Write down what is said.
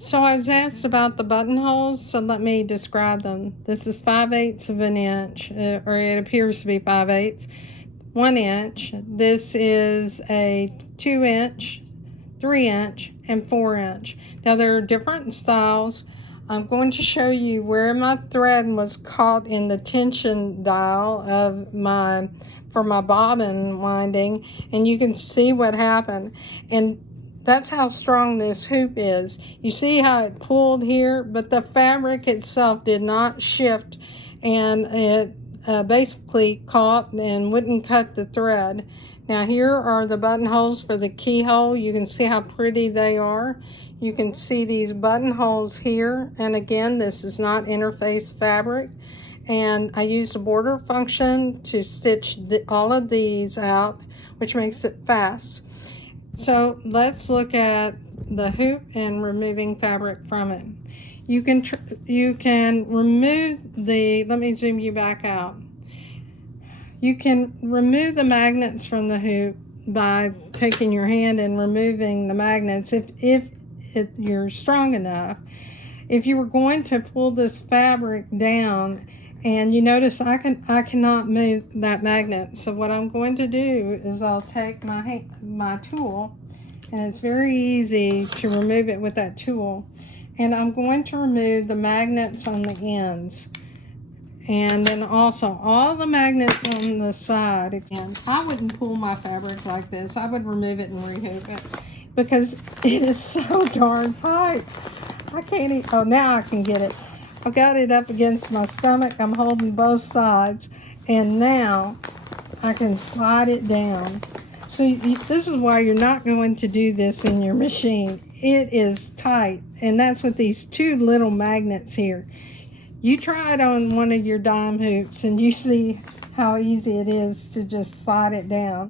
So I was asked about the buttonholes, so let me describe them. This is 5/8 of an inch, or it appears to be 5/8, 1 inch. This is a 2 inch, 3 inch, and 4 inch. Now there are different styles. I'm going to show you where my thread was caught in the tension dial of for my bobbin winding, and you can see what happened. And that's how strong this hoop is. You see how it pulled here, but the fabric itself did not shift, and it basically caught and wouldn't cut the thread. Now here are the buttonholes for the keyhole. You can see how pretty they are. You can see these buttonholes here, and again, this is not interface fabric. And I used the border function to stitch all of these out, which makes it fast. So let's look at the hoop and removing fabric from it. You can remove the, let me zoom you back out. You can remove the magnets from the hoop by taking your hand and removing the magnets if you're strong enough. If you were going to pull this fabric down, and you notice I cannot move that magnet. So what I'm going to do is I'll take my tool, and it's very easy to remove it with that tool. And I'm going to remove the magnets on the ends. And then also all the magnets on the side. Again, I wouldn't pull my fabric like this. I would remove it and rehoop it because it is so darn tight. I can't even, oh, now I can get it. I've got it up against my stomach. I'm holding both sides, and now I can slide it down. So this is why you're not going to do this in your machine. It is tight, and that's with these two little magnets here. You try it on one of your dime hoops, and you see how easy it is to just slide it down.